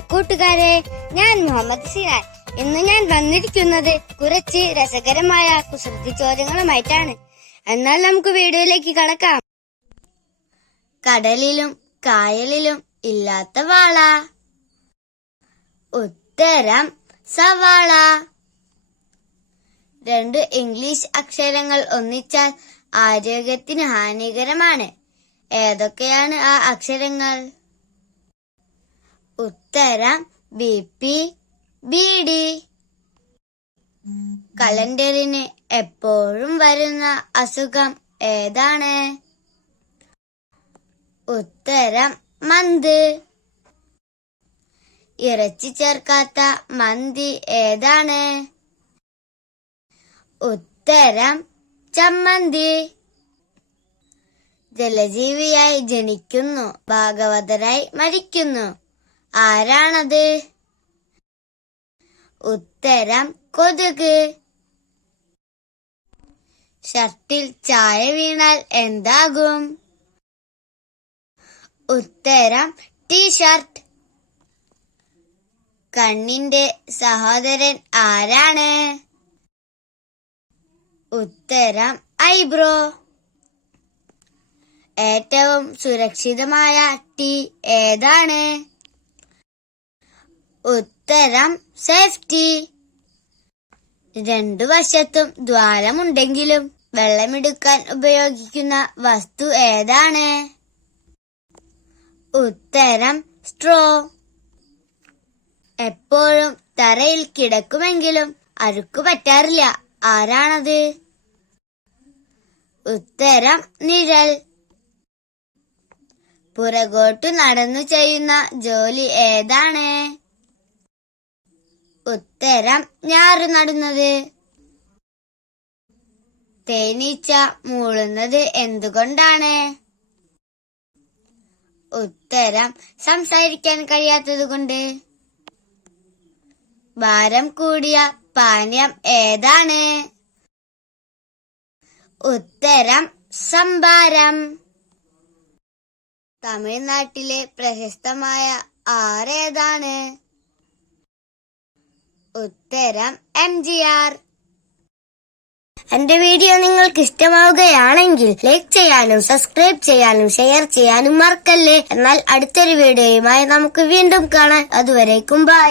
Hi കൂട്ടുകാരെ ഞാൻ മുഹമ്മദ് സിനാൻ ഇന്ന് ഞാൻ വന്നിരിക്കുന്നത് കുറച്ച് രസകരമായ കുസൃതി ചോദ്യങ്ങളുമായിട്ടാണ്. എന്നാൽ നമുക്ക് വീഡിയോയിലേക്ക് കടക്കാം. കടലിലും കായലിലും ഇല്ലാത്ത വാള. ഉത്തരം സവാള. രണ്ട് ഇംഗ്ലീഷ് അക്ഷരങ്ങൾ ഒന്നിച്ചാൽ ആരോഗ്യത്തിന് ഹാനികരമാണ്. ഏതൊക്കെയാണ് ആ അക്ഷരങ്ങൾ? ഉത്തരം ബി പി ബി ഡി. കലണ്ടറിന് എപ്പോഴും വരുന്ന അസുഖം ഏതാണ്? ഉത്തരം മന്ത്. ഇറച്ചി ചേർക്കാത്ത മന്തി ഏതാണ്? ഉത്തരം ചമ്മന്തി. ജലജീവിയായി ജനിക്കുന്നു ഭാഗവതരായി മരിക്കുന്നു. ആരാണത്? ഉത്തരം കൊതുക്. ഷർട്ടിൽ ചായ വീണാൽ എന്താകും? ഉത്തരം ടീഷർട്ട്. കണ്ണിന്റെ സഹോദരൻ ആരാണ്? ഉത്തരം ഐബ്രോ. ഏറ്റവും സുരക്ഷിതമായ ടീ ഏതാണ്? ഉത്തരം സേഫ്റ്റി രണ്ടു വശത്തും ദ്വാരമുണ്ടെങ്കിലും വെള്ളമെടുക്കാൻ ഉപയോഗിക്കുന്ന വസ്തു ഏതാണ്? ഉത്തരം സ്ട്രോ എപ്പോഴും തറയിൽ കിടക്കുമെങ്കിലും അഴുക്കു പറ്റാറില്ല. ആരാണത്? ഉത്തരം നിഴൽ. പുറകോട്ടു നടന്നു ചെയ്യുന്ന ജോലി ഏതാണ്? ഉത്തരം ഞാറ് നടുന്നത്. തേനീച്ച മൂളുന്നത് എന്തുകൊണ്ടാണ്? ഉത്തരം സംസാരിക്കാൻ കഴിയാത്തത് കൊണ്ട്. ഭാരം കൂടിയ പാനീയം ഏതാണ്? ഉത്തരം സംഭാരം. തമിഴ്നാട്ടിലെ പ്രശസ്തമായ ആറേതാണ്? ഉത്തരം എം ജി ആർ. എന്റെ വീഡിയോ നിങ്ങൾക്ക് ഇഷ്ടമാവുകയാണെങ്കിൽ ലൈക്ക് ചെയ്യാനും സബ്സ്ക്രൈബ് ചെയ്യാനും ഷെയർ ചെയ്യാനും മറക്കല്ലേ. എന്നാൽ അടുത്തൊരു വീഡിയോയുമായി നമുക്ക് വീണ്ടും കാണാം. അതുവരേക്കും ബൈ.